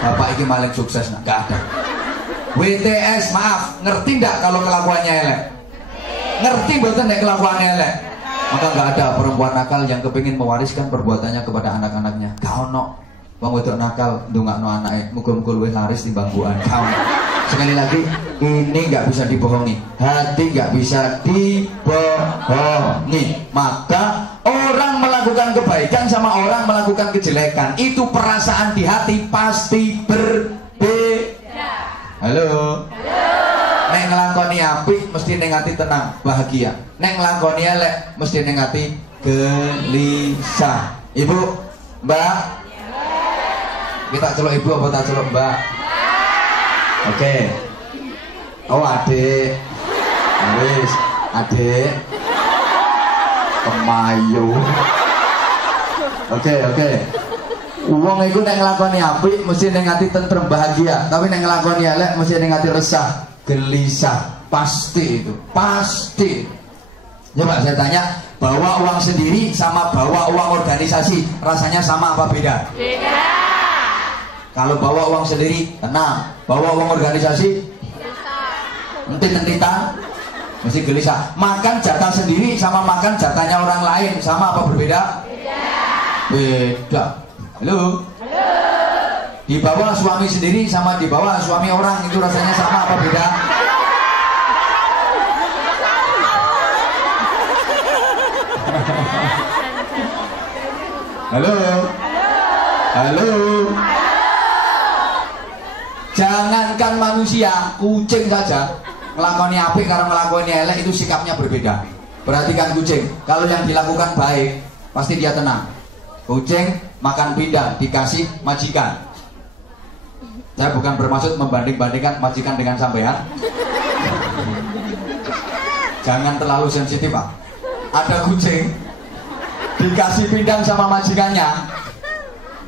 bapak ini maling sukses, nggak ada. WTS, maaf, ngerti nggak kalau kelakuannya elek? Ngerti betul nek kelakuannya elek? Maka nggak ada perempuan nakal yang kepingin mewariskan perbuatannya kepada anak-anaknya. Kau no, wong wedok nakal, ndongakno anake, muga-muga luwih laris timbang buan. Kau. Sekali lagi, ini nggak bisa dibohongi. Hati nggak bisa dibohongi. Maka orang melakukan kebaikan sama orang melakukan kejelekan, itu perasaan di hati pasti berbeda. Halo. Nek ngelakoni apik mesti ning ati tenang, bahagia. Nek ngelakoni elek mesti ning ati gelisah. Ibu, Mbak. Kita celuk ibu apa tak celuk Mbak? Oke. Oh, adik. Wis, adik. Kemayu. Oke. Wong iku nek nglakoni apik mesti ning ati tentrem bahagia, tapi nek nglakoni elek mesti ning ati resah, gelisah. Pasti itu, pasti. Coba saya tanya, bawa uang sendiri sama bawa uang organisasi rasanya sama apa beda? Beda. Kalau bawa uang sendiri tenang, bawa uang organisasi entit-entitan mesti gelisah. Makan jatah sendiri sama makan jatahnya orang lain sama apa berbeda? Beda. Halo. Dibawa suami sendiri sama dibawa suami orang itu rasanya sama apa beda? Halo. Halo. Jangankan manusia, kucing saja ngelakoni apik karena ngelakoni elek itu sikapnya berbeda. Perhatikan kucing, kalau yang dilakukan baik pasti dia tenang. Kucing makan pindang dikasih majikan. Saya bukan bermaksud membanding-bandingkan majikan dengan sampean. Jangan terlalu sensitif, Pak. Ada kucing dikasih pindang sama majikannya,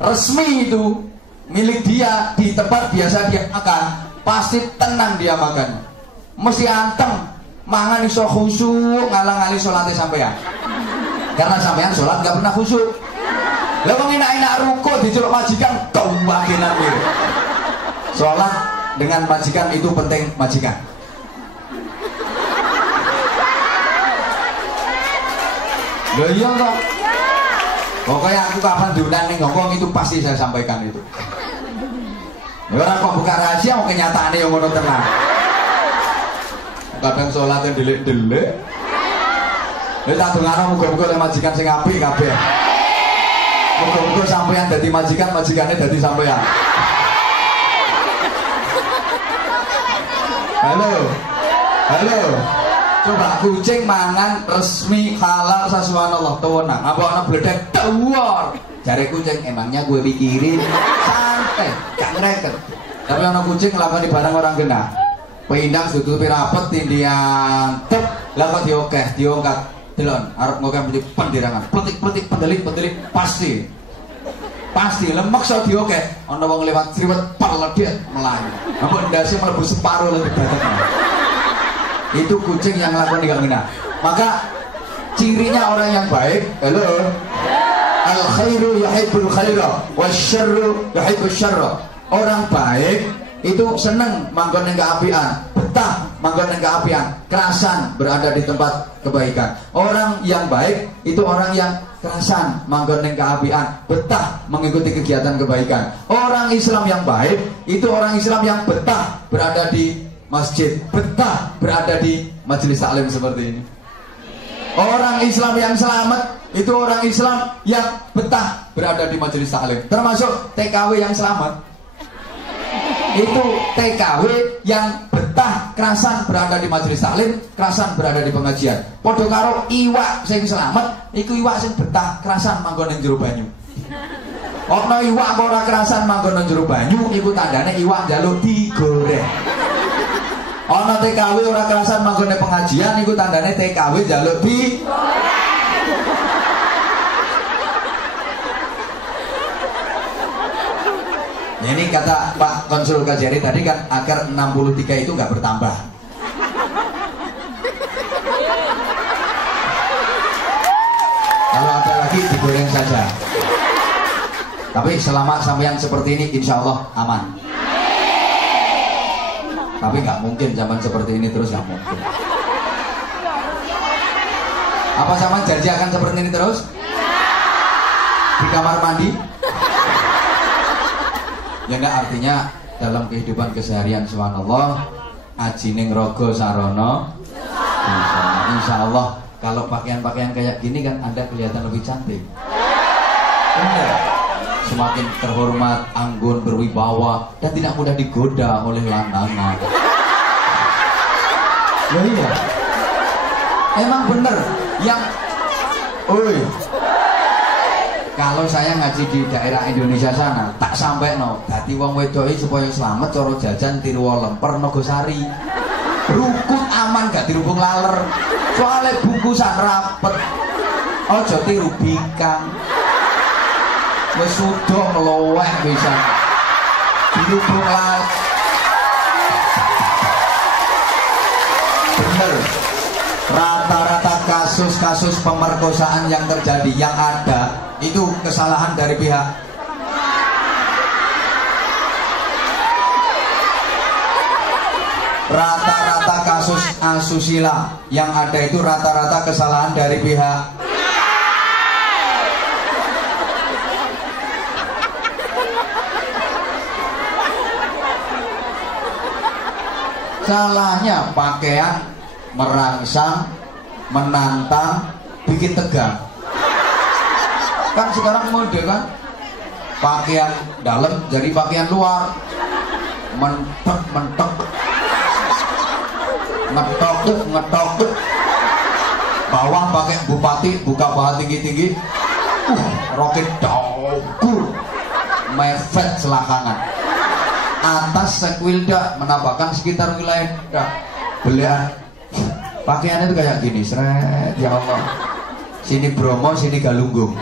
resmi itu milik dia, di tempat biasa dia makan, pasti tenang dia makan. Mesti anteng, mangan iso khusyuk, ngalang-ngali sholatnya sampean. Karena sampean sholat gak pernah khusyuk. Lah wong enak-enak ruko diceluk majikan, kewakilan dia. Sholat dengan majikan itu penting majikan. Loh iya toh? Pokoknya aku kapan diundang ning Hongkong itu pasti saya sampaikan itu. Orang kok buka rahasia mau kenyataannya yang ngono tenang. Kadang sholat yang delik-delik. Wis tak dongakno muga-muga le majikan sing apik kabeh. Muga-muga sampeyan dadi majikan, majikannya dadi sampeyan. Halo. Halo. Coba kucing mangan resmi halal sasuwanallah tuwenang. Apa ana bledek tuwor. Jare kucing emangnya gue pikirin santai, gak ngereket. Tapi ana kucing nglakoni barang orang genah. Pindang ditutupi rapet tindian tep, lah kok diokeh, diongkat. Delon arep ngokeh mesti pendirangan. Pletik-pletik pendelik pasti. Pasti lemek so diokeh. Ana wong lewat sriwet peledet melayu. Apa ndase mlebu separuh lagi badannya. Itu kucing yang ngelakuin gak genah. Maka cirinya orang yang baik, halo. Al khairu yuhibbul khaira wasyarru yuhibbus syarra. Orang baik itu seneng manggon ning keapian, betah manggon ning keapian, kerasan berada di tempat kebaikan. Orang yang baik itu orang yang kerasan manggon ning keapian, betah mengikuti kegiatan kebaikan. Orang Islam yang baik itu orang Islam yang betah berada di masjid, betah berada di majelis taklim seperti ini. Orang Islam yang selamat itu orang Islam yang betah berada di majelis taklim. Termasuk TKW yang selamat. Itu TKW yang betah kerasan berada di majelis taklim, kerasan berada di pengajian. Padha karo iwak sing selamat, iku iwak sing betah kerasan manggon ning jero banyu. Ana iwak ora kerasan manggon ning jero banyu, iku tandane iwak njaluk digoreng. Ana TKW ora kerasan manggone pengajian iku tandane TKW njaluk di. Ini kata Pak Konsul Kajari tadi kan akar 63 itu nggak bertambah. Kalau ada lagi digoreng saja. Tapi selama sampean seperti ini insya Allah aman. Tapi nggak mungkin zaman seperti ini terus, nggak mungkin. Apa sama janji akan seperti ini terus? Di kamar mandi? Ya enggak, artinya dalam kehidupan keseharian subhanallah ajining rogo sarono. Insya Allah kalau pakaian-pakaian kayak gini kan Anda kelihatan lebih cantik. Benar. Semakin terhormat, anggun, berwibawa dan tidak mudah digoda oleh landangan. Ya iya. Emang bener yang kalau saya ngaji di daerah Indonesia sana tak sampai dadi wong wedok supaya selamat coro jajan tiru lemper Nogosari rukut aman gak dirubung laler soalnya bungkusan rapet ojo tiru bikang wis sudah ngelowek bisa dirubung laler. Bener, rata-rata kasus-kasus pemerkosaan yang terjadi yang ada itu kesalahan dari pihak rata-rata kasus asusila yang ada itu rata-rata kesalahan dari pihak salahnya pakaian merangsang, menantang, bikin tegang. Kan sekarang mode kan pakaian dalam jadi pakaian luar, mentok ngetok bawah pakai bupati buka paha tinggi roket daukur mepet selakangan atas sekwilda menampakkan sekitar wilayah belian pakaiannya itu kayak gini seret ya Allah sini Bromo sini Galunggung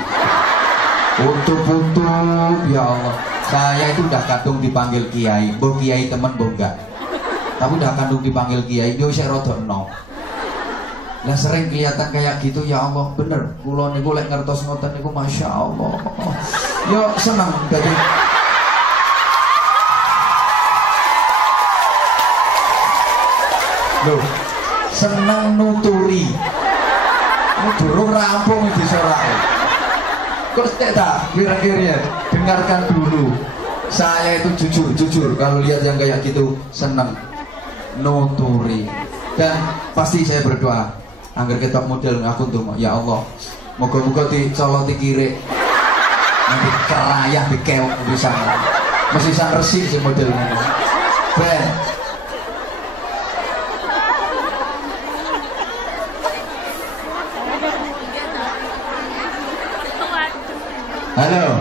putu ya Allah saya itu udah kadung dipanggil kiai boh kiai temen boh enggak tapi udah kadung dipanggil kiai dia saya rodok no lah sering kelihatan kayak gitu ya Allah bener kula niku lek ngertos ngoten niku Masya Allah yo seneng jadi loh seneng nuturi durung rampung di sorak terus tak kira-kira dengarkan dulu saya itu jujur kalau lihat yang kayak gitu seneng nuturi dan pasti saya berdoa anggar ketok model aku tuh ya Allah moga-moga dicoloti kiri nanti kerayah dikewok bisa mesti san resik sih modelnya ben. Halo.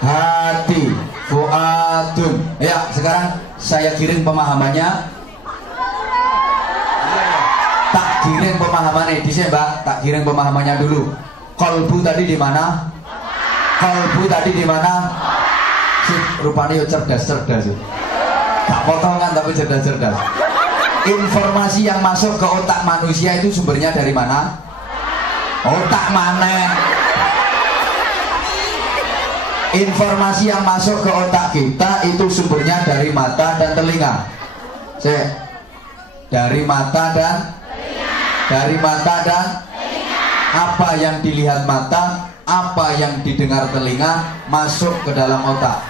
Hati fuadun. Ya, sekarang saya kirim pemahamannya. Tak kirim pemahamannya di sini, Mbak. Tak kirim pemahamannya dulu. Kolbu tadi di mana? Kolbu tadi di mana? Rupanya cerdas sih. Tak potongan tapi cerdas. Informasi yang masuk ke otak manusia itu sumbernya dari mana? Otak mana? Informasi yang masuk ke otak kita itu sumbernya dari mata dan telinga. Dari mata dan apa yang dilihat mata, apa yang didengar telinga masuk ke dalam otak.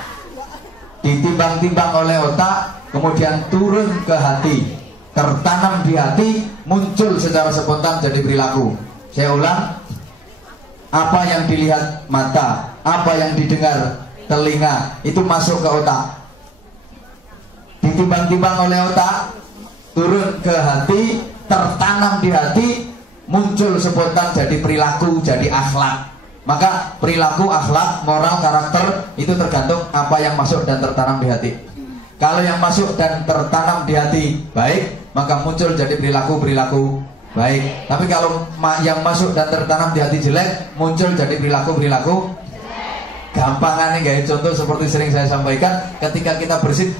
Ditimbang-timbang oleh otak, kemudian turun ke hati, tertanam di hati, muncul secara spontan jadi perilaku. Saya ulang. Apa yang dilihat mata, apa yang didengar telinga itu masuk ke otak, ditimbang-timbang oleh otak, turun ke hati, tertanam di hati, muncul spontan jadi perilaku, jadi akhlak. Maka perilaku, akhlak, moral, karakter itu tergantung apa yang masuk dan tertanam di hati. Kalau yang masuk dan tertanam di hati baik, maka muncul jadi perilaku baik. Tapi kalau yang masuk dan tertanam di hati jelek, muncul jadi perilaku gampangannya guys. Contoh seperti sering saya sampaikan, ketika kita bersin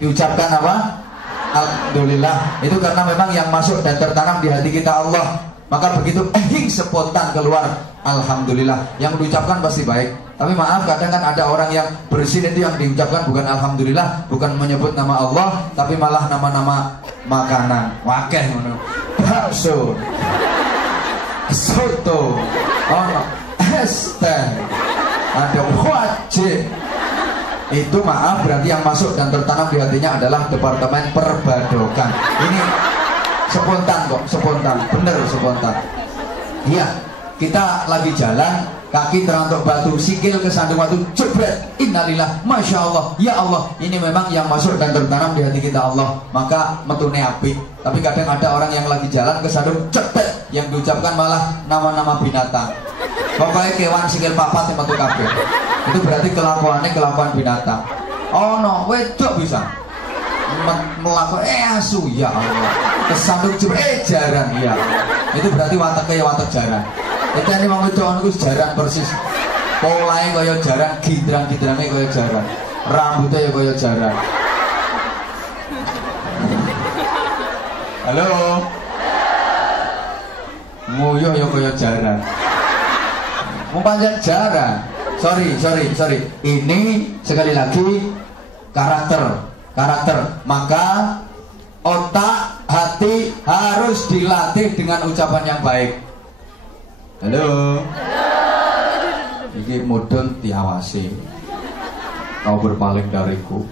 diucapkan apa? Alhamdulillah. Itu karena memang yang masuk dan tertanam di hati kita Allah. Maka begitu spontan keluar, alhamdulillah. Yang diucapkan pasti baik. Tapi maaf, kadang kan ada orang yang bersin itu yang diucapkan bukan alhamdulillah, bukan menyebut nama Allah, tapi malah nama-nama makanan. Wakeh ngono. Bakso, soto, es teh, ada wajib. Itu maaf, berarti yang masuk dan tertanam di hatinya adalah departemen perbadokan. Ini spontan kok, spontan, bener spontan. Iya, kita lagi jalan, kaki terantuk batu, sikil kesandung batu, jebret, innalillah, masya Allah, ya Allah. Ini memang yang masuk dan tertanam di hati kita Allah, maka metune apik. Tapi kadang ada orang yang lagi jalan kesandung jebret, yang diucapkan malah nama-nama binatang. Pokoknya kewan sikil papat yang metu kabeh. Itu berarti kelakuannya kelakuan binatang. Oh no, wedok bisa melakukan asu, ya Allah. Kesandung jebret, jaran, ya. Itu berarti wataknya watak jaran. Itu ini mau wedok itu jaran persis. Polanya kaya jaran, gidrang-gidrangnya kaya jaran, rambutnya ya kaya jaran. Halo. Nguyuh ya kaya jaran. Mau panjang jaran. Sorry. Ini sekali lagi karakter. Maka otak, hati harus dilatih dengan ucapan yang baik. Halo. Iki mudun diawasi. Kau berpaling dariku.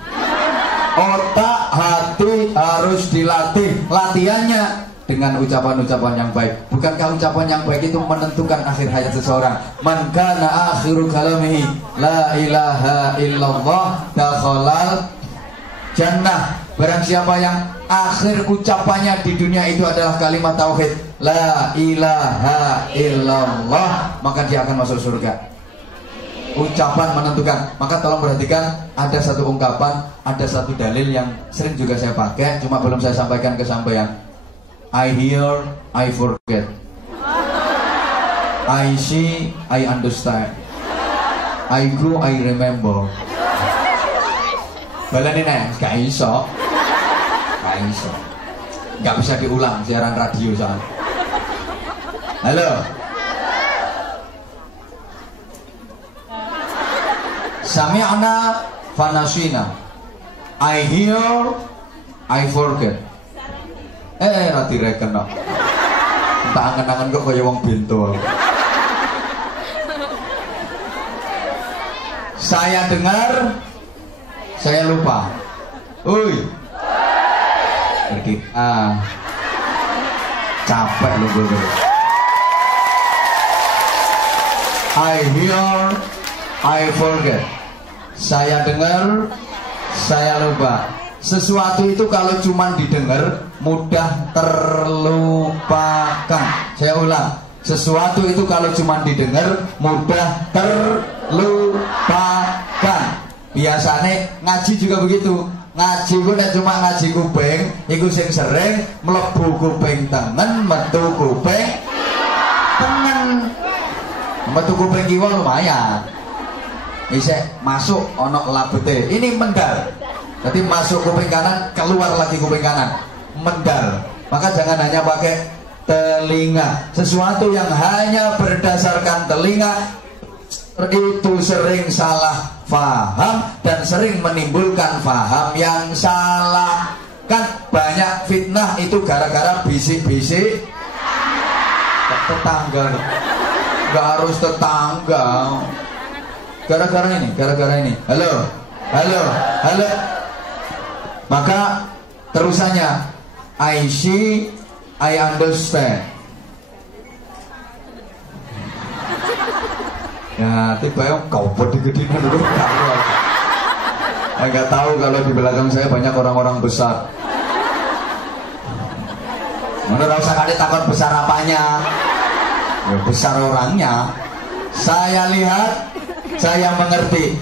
Otak, hati harus dilatih. Latihannya dengan ucapan-ucapan yang baik. Bukankah ucapan yang baik itu menentukan akhir hayat seseorang? Man kana akhiru kalamihi la ilaha illallah dakhalal jannah. Barang siapa yang akhir ucapannya di dunia itu adalah kalimat tauhid la ilaha illallah, maka dia akan masuk surga. Ucapan menentukan. Maka tolong perhatikan, ada satu ungkapan, ada satu dalil yang sering juga saya pakai, cuma belum saya sampaikan ke sampean. I hear, I forget. I see, I understand. I go, I remember. Balani nih, gak iso. Gak bisa diulang siaran radio soal. Halo. Sami'na fanasina. I hear, I forget. Rati reken no. Entah angen-angen kok kaya wong bento. Saya dengar, saya lupa. Uy. Pergi. Capek lu gue. I hear, I forget. Saya dengar, saya lupa. Sesuatu itu kalau cuma didengar mudah terlupakan. Saya ulang, sesuatu itu kalau cuma didengar mudah terlupakan. Biasanya ngaji juga begitu. Ngaji ku nek cuma ngaji kuping, iku sing sering mlebu kuping tengen, metu kuping tengen. Metu kuping kiwa lumayan. Isek masuk ono labete. Ini mendal. Jadi masuk kuping kanan, keluar lagi kuping kanan, mendal. Maka jangan hanya pakai telinga. Sesuatu yang hanya berdasarkan telinga itu sering salah faham dan sering menimbulkan faham yang salah. Kan banyak fitnah itu gara-gara bisik-bisik tetangga. Gak harus tetangga. Gara-gara ini. Halo. Maka terusannya I see, I understand. Ya, tiba-tiba kau gede-gede dulu. Saya nggak tahu kalau di belakang saya banyak orang-orang besar. Mana usah kali takut besar apanya? Ya besar orangnya. Saya lihat, saya mengerti.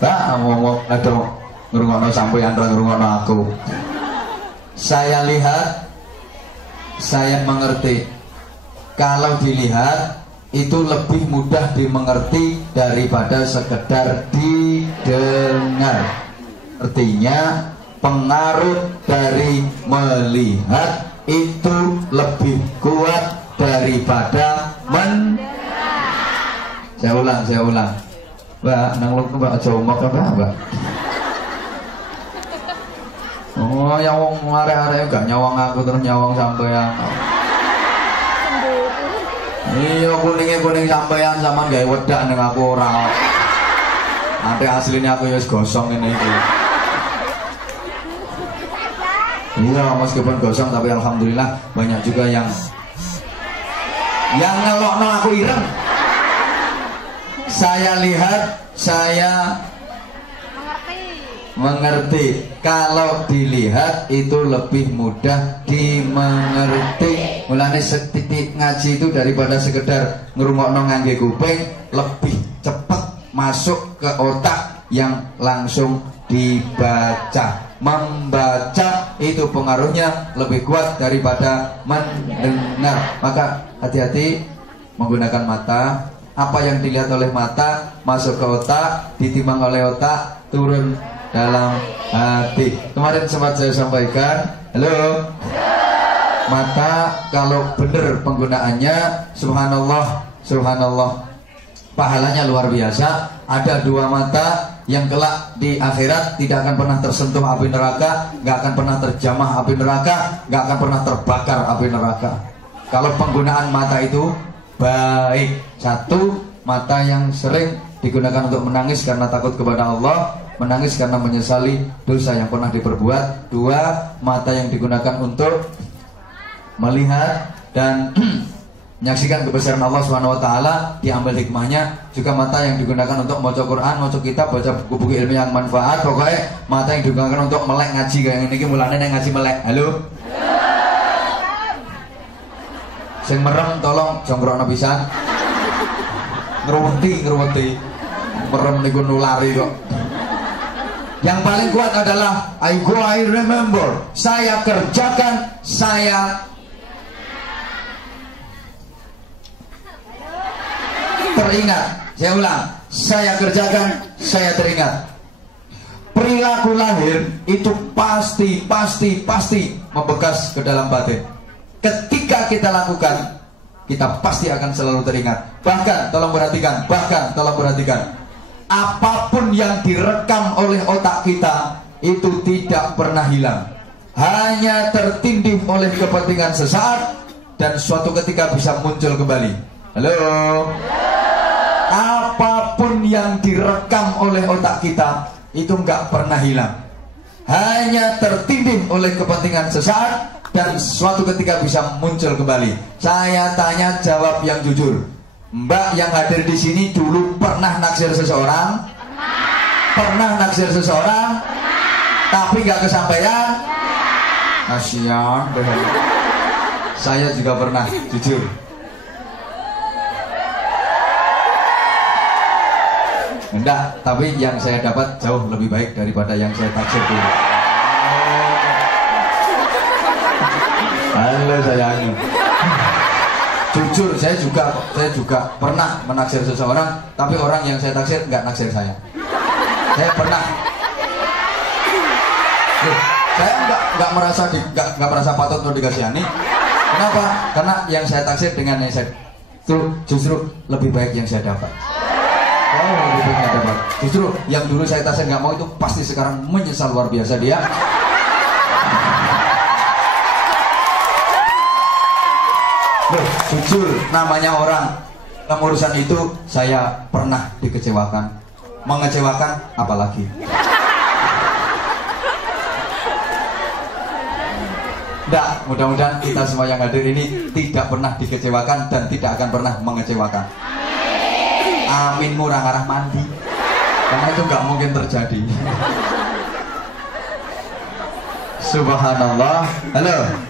Mbak ngomong aduh ngrungokno sampeyan ra ngrungokno aku. Saya lihat, saya mengerti. Kalau dilihat itu lebih mudah dimengerti daripada sekedar didengar. Artinya pengaruh dari melihat itu lebih kuat daripada Saya ulang. Mbak, nang lu mbak aja omong apa mbak? Oh, yang wong arek-arek gak nyawang aku terus nyawang sampean. Iya, kuning sampean sampean gawe wedak ning aku ora. Nanti aslinya aku wis gosong ini iki. Iya, meskipun gosong tapi alhamdulillah banyak juga yang ngelokno aku ireng. Saya lihat, saya mengerti. Kalau dilihat itu lebih mudah dimengerti. Mulane setitik ngaji itu daripada sekedar ngrungokno ngangge kuping, lebih cepat masuk ke otak yang langsung dibaca. Membaca itu pengaruhnya lebih kuat daripada mendengar. Maka hati-hati menggunakan mata. Apa yang dilihat oleh mata masuk ke otak, ditimbang oleh otak, turun dalam hati. Kemarin sempat saya sampaikan, halo, mata kalau benar penggunaannya, subhanallah, pahalanya luar biasa. Ada dua mata yang kelak di akhirat tidak akan pernah tersentuh api neraka, nggak akan pernah terjamah api neraka, nggak akan pernah terbakar api neraka. Kalau penggunaan mata itu baik. Satu, mata yang sering digunakan untuk menangis karena takut kepada Allah, menangis karena menyesali dosa yang pernah diperbuat. Dua, mata yang digunakan untuk melihat dan menyaksikan kebesaran Allah SWT, diambil hikmahnya. Juga mata yang digunakan untuk baca Quran, baca kitab, baca buku-buku ilmu yang manfaat. Pokoknya mata yang digunakan untuk melek ngaji kayak ini, mulane yang ngaji melek. Halo? Sing merem tolong jonggrokno pisan. Ngeruweti. Merem niku nulari kok. Yang paling kuat adalah I remember. Saya kerjakan, saya teringat. Saya ulang, saya kerjakan, saya teringat. Perilaku lahir itu pasti membekas ke dalam batin. Ketika kita lakukan, kita pasti akan selalu teringat. Bahkan, tolong perhatikan, apapun yang direkam oleh otak kita itu tidak pernah hilang, hanya tertindih oleh kepentingan sesaat dan suatu ketika bisa muncul kembali. Halo? Apapun yang direkam oleh otak kita itu nggak pernah hilang, hanya tertindih oleh kepentingan sesaat dan suatu ketika bisa muncul kembali. Saya tanya, jawab yang jujur. Mbak yang hadir di sini dulu pernah naksir seseorang? Pernah naksir seseorang? Tapi nggak kesampaian? Kasihan. Saya juga pernah, jujur. Enggak, tapi yang saya dapat jauh lebih baik daripada yang saya taksir dulu. Halo sayangnya. Jujur, saya juga pernah menaksir seseorang, tapi orang yang saya taksir nggak naksir saya. Saya pernah. Saya nggak merasa patut untuk dikasihani. Kenapa? Karena yang saya taksir dengan yang saya itu justru lebih baik yang saya dapat. Oh, lebih baik yang dapat. Justru yang dulu saya taksir nggak mau itu pasti sekarang menyesal luar biasa dia. Loh, jujur, namanya orang dalam urusan itu saya pernah dikecewakan, mengecewakan apalagi. Enggak, mudah-mudahan kita semua yang hadir ini tidak pernah dikecewakan dan tidak akan pernah mengecewakan. Amin, murah arah mandi, karena itu nggak mungkin terjadi. Subhanallah. Halo.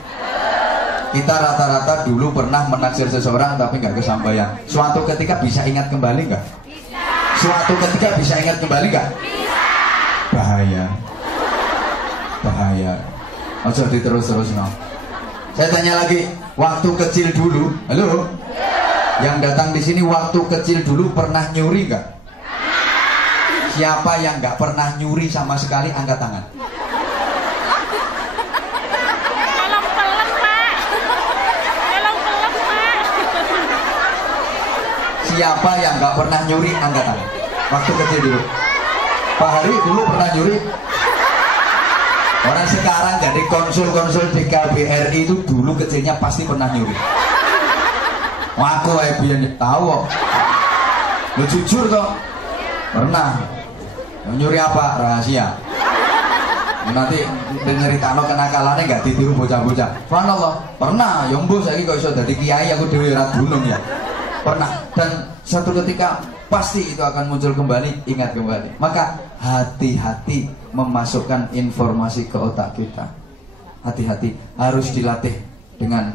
Kita rata-rata dulu pernah menaksir seseorang tapi nggak kesampaian. Suatu ketika bisa ingat kembali nggak? Suatu ketika bisa ingat kembali nggak? Bahaya. Ojo diterus-terus no. Saya tanya lagi, waktu kecil dulu, halo? Yang datang di sini waktu kecil dulu pernah nyuri nggak? Siapa yang nggak pernah nyuri sama sekali angkat tangan? Siapa yang nggak pernah nyuri angkat tangan? Waktu kecil dulu. Pak Hari dulu pernah nyuri. Orang sekarang jadi konsul-konsul di KBRI itu dulu kecilnya pasti pernah nyuri. Wah, aku biar tahu kok. Lu jujur kok. Pernah. Nyuri apa? Rahasia. Nanti nyeritakno kenakalannya nggak ditiru bocah-bocah. Subhanallah, pernah. Yombo saya kok iso dadi kiai aku dhewe ora gunung ya. Pernah. Dan satu ketika pasti itu akan muncul kembali, ingat kembali. Maka hati-hati memasukkan informasi ke otak kita. Hati-hati, harus dilatih dengan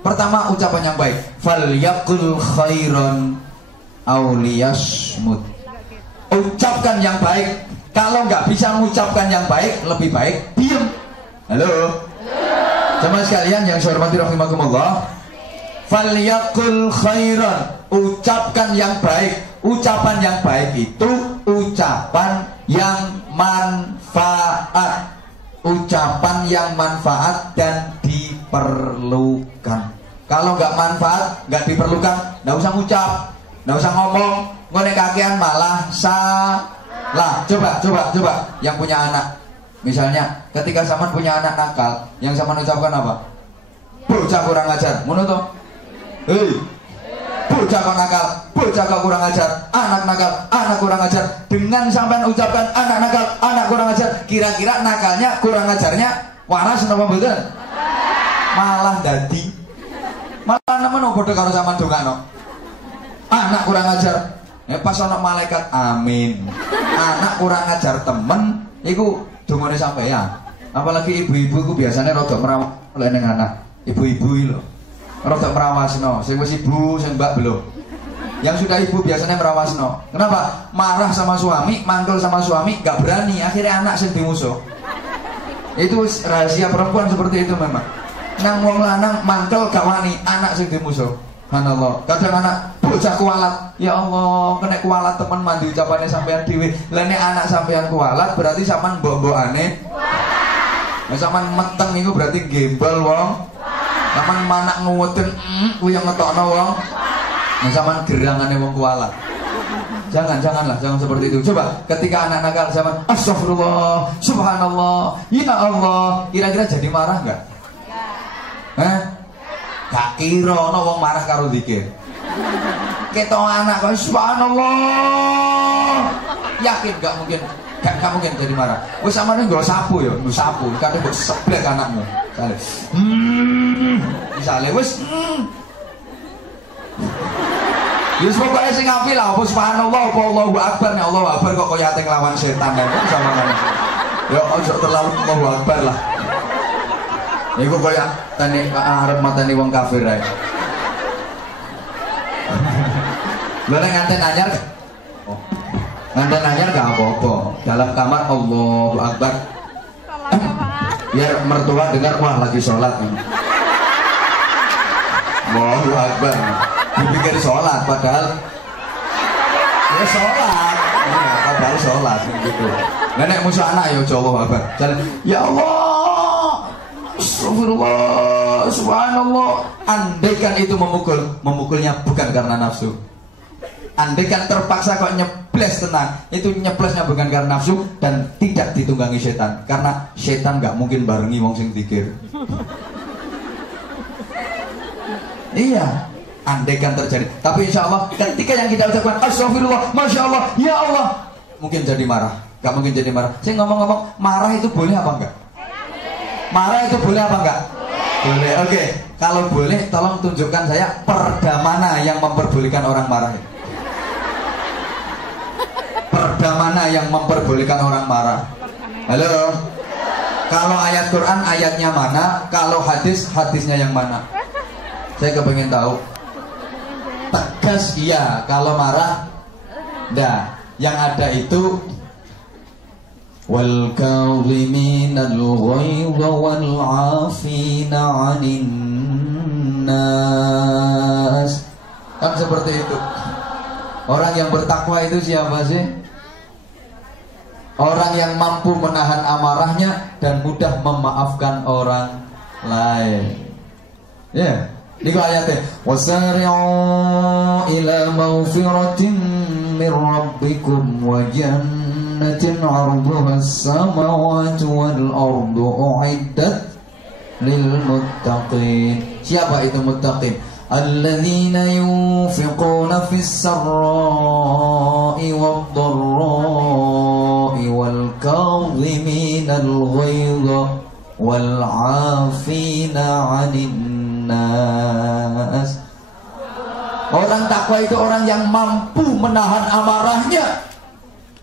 pertama ucapan yang baik. Falyaqul khairan aw liyasmut. Ucapkan yang baik. Kalau nggak bisa mengucapkan yang baik, lebih baik diam. Halo. Jemaah sekalian yang saya hormati rahimakumullah. Falyaqul khairan. Ucapkan yang baik. Ucapan yang baik itu ucapan yang manfaat. Ucapan yang manfaat dan diperlukan. Kalau nggak manfaat, nggak diperlukan, nggak usah ngucap, nggak usah ngomong. Ngone kakean malah salah. Coba yang punya anak. Misalnya ketika zaman punya anak nakal, yang zaman ucapkan apa? Bocah kurang ajar. Ngono to? Hei. Bocah kok nakal, bocah kok kurang ajar, anak nakal, anak kurang ajar. Dengan sampean ucapkan anak nakal, anak kurang ajar, kira-kira nakalnya, kurang ajarnya waras napa mboten? Malah dadi. Malah nemen padha karo sampean dongakno. Anak kurang ajar. Pas ana malaikat amin. Anak kurang ajar temen iku dongane sampeyan. Apalagi ibu-ibu iku biasanya rada merawat ning anak. Ibu-ibu iki lho. Rada merawasno, sing wis ibu, sing mbak belum. Yang sudah ibu biasanya merawasno. Kenapa? Marah sama suami, mantul sama suami, gak berani. Akhirnya anak sing dimusuh. Itu rahasia perempuan seperti itu memang. Nang wong lanang mantul gak wani, anak sing dimusuh. Subhanallah. Kadang anak bocah kualat. Ya Allah, kena kualat teman mandi ucapannya sampean dhewe. Lah nek anak sampean kualat berarti sampean mbok-mbokane. Lah sampean meteng iku berarti gembel wong. Sampean manak nguweden kuwi yang ngetokno wong. Nah sampean gerangane wong kualat. Janganlah, jangan seperti itu. Coba ketika anak nakal sampean astagfirullah, subhanallah, ya Allah, kira-kira jadi marah enggak? Gak kira ana wong marah karo zikir. Ketok anak kok subhanallah. Yakin gak mungkin. Gak mungkin jadi marah. Wis sampeyan nggo sapu ya, nggo sapu, kadang mbok seblek anakmu. Misale wis Yus pokoknya sing apil lah, apa subhanallah, apa Allahu Akbar. Nek Allahu Akbar kok kaya ate nglawan setan kan sama kan. Ya ojo terlalu Allahu Akbar lah. Iku kaya tani arep mateni wong kafir ae. Lha nek nganten anyar. Oh. Nganten anyar gak apa-apa. Dalam kamar Allahu Akbar. Biar mertua dengar wah lagi sholat nih. Allahu Akbar. Dipikir sholat padahal ya sholat. Ya, padahal sholat gitu. Nenek musuh anak ya Allahu Akbar. Ya Allah. Astagfirullah, subhanallah. Andaikan itu memukulnya bukan karena nafsu. Andaikan terpaksa kok nyebles tenang, itu nyeblesnya bukan karena nafsu dan tidak ditunggangi setan. Karena setan gak mungkin barengi wong sing zikir. Iya, andaikan terjadi. Tapi insya Allah ketika yang kita ucapkan astagfirullah, masya Allah, ya Allah, mungkin jadi marah. Gak mungkin jadi marah. Saya ngomong-ngomong, marah itu boleh apa enggak? Marah itu boleh apa enggak? Boleh. Oke. Kalau boleh tolong tunjukkan saya perda mana yang memperbolehkan orang marah. Perda mana yang memperbolehkan orang marah? Halo. Kalau ayat Quran ayatnya mana? Kalau hadis hadisnya yang mana? Saya kepengen tahu. Tegas iya, kalau marah enggak. Yang ada itu wal kaziminal ghaidha wal 'afina 'anil nas. Kan seperti itu. Orang yang bertakwa itu siapa sih? Orang yang mampu menahan amarahnya dan mudah memaafkan orang lain. Ya. Yeah. Niku ayatnya wasari'u ila maghfiratin min rabbikum wa jannatin 'arduha as-samawati wal ardu u'iddat lil muttaqin. Siapa itu muttaqin? Alladzina yunfiquna fis sarra'i wad dharra'i wal kadhimina al ghaidha wal 'afina 'anil nas. Orang takwa itu orang yang mampu menahan amarahnya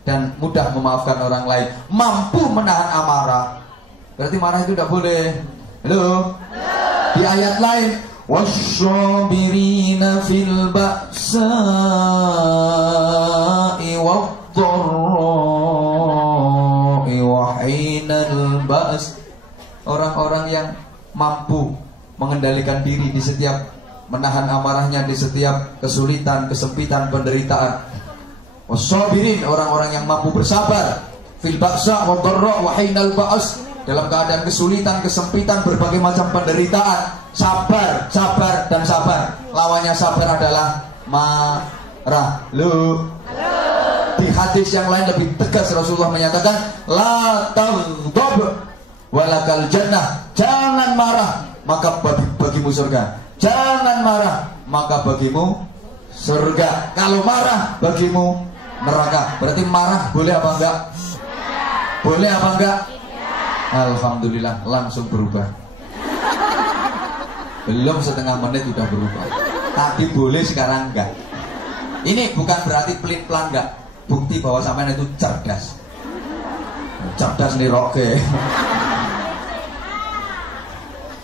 dan mudah memaafkan orang lain. Mampu menahan amarah. Berarti marah itu tidak boleh. Halo? Di ayat lain, wasyabirina fil ba'sa'i wad-dharra'i wa hinal ba's. Orang-orang yang mampu mengendalikan diri di setiap menahan amarahnya di setiap kesulitan, kesempitan, penderitaan. Wassabirin, orang-orang yang mampu bersabar fil ba'sa wa dharra wa hinal ba's, dalam keadaan kesulitan, kesempitan, berbagai macam penderitaan. Sabar, sabar dan sabar. Lawannya sabar adalah marah. Halo. Di hadis yang lain lebih tegas Rasulullah menyatakan la taghdab walakal jannah. Jangan marah, maka bagimu surga. Jangan marah, maka bagimu surga. Kalau marah, bagimu neraka. Berarti marah boleh apa enggak? Boleh apa enggak? Alhamdulillah, langsung berubah. Belum setengah menit sudah berubah. Tadi boleh, sekarang enggak. Ini bukan berarti pelin-pelan enggak. Bukti bahwa sampean itu cerdas. Cerdas nih roke.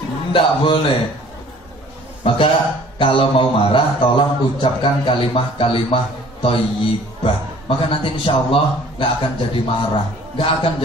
Enggak boleh. Maka kalau mau marah, tolong ucapkan kalimah-kalimah thayyibah. Maka nanti insya Allah nggak akan jadi marah, nggak akan jadi